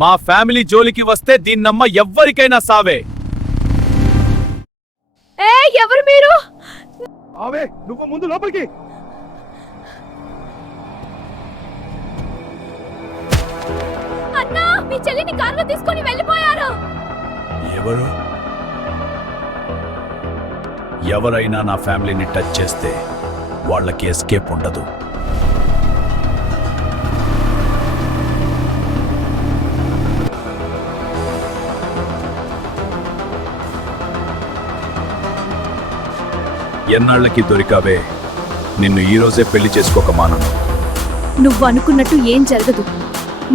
మా ఫ్యామిలీ జోలికి వస్తే దీన్నమ్మ ఎవ్వరికైనా సావే. ఎవరు మీరు? ఆవే, నువ్వు ముందు లోపలికి. అన్నా, మీ చెల్లిని కార్లో తీసుకొని వెళ్ళిపోయారు. ఎవరు? ఎవరైనా నా ఫ్యామిలీని టచ్ చేస్తే వాళ్ళకి ఎస్కేప్ ఉండదు. ఎన్నాళ్ళకి దొరికావే, నిన్ను ఈరోజే పెళ్లి చేసుకోక మానను. నువ్వు అనుకున్నట్టు ఏం జరగదు.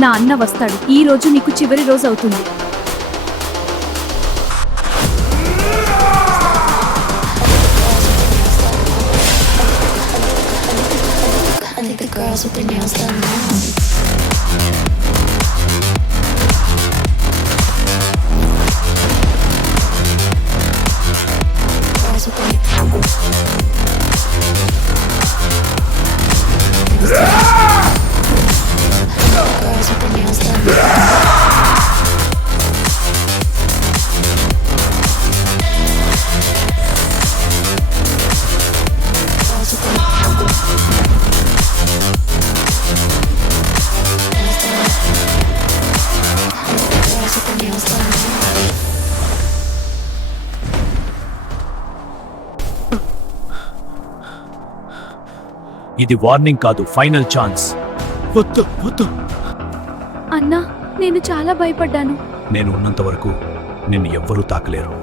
నా అన్న వస్తాడు. ఈ రోజు నీకు చివరి రోజు అవుతుంది. ఇది వార్నింగ్ కాదు, ఫైనల్ ఛాన్స్. వద్దు వద్దు. అన్నా, నేను చాలా భయపడ్డాను. నేను ఉన్నంత వరకు నిన్ను ఎవ్వరూ తాకలేరు.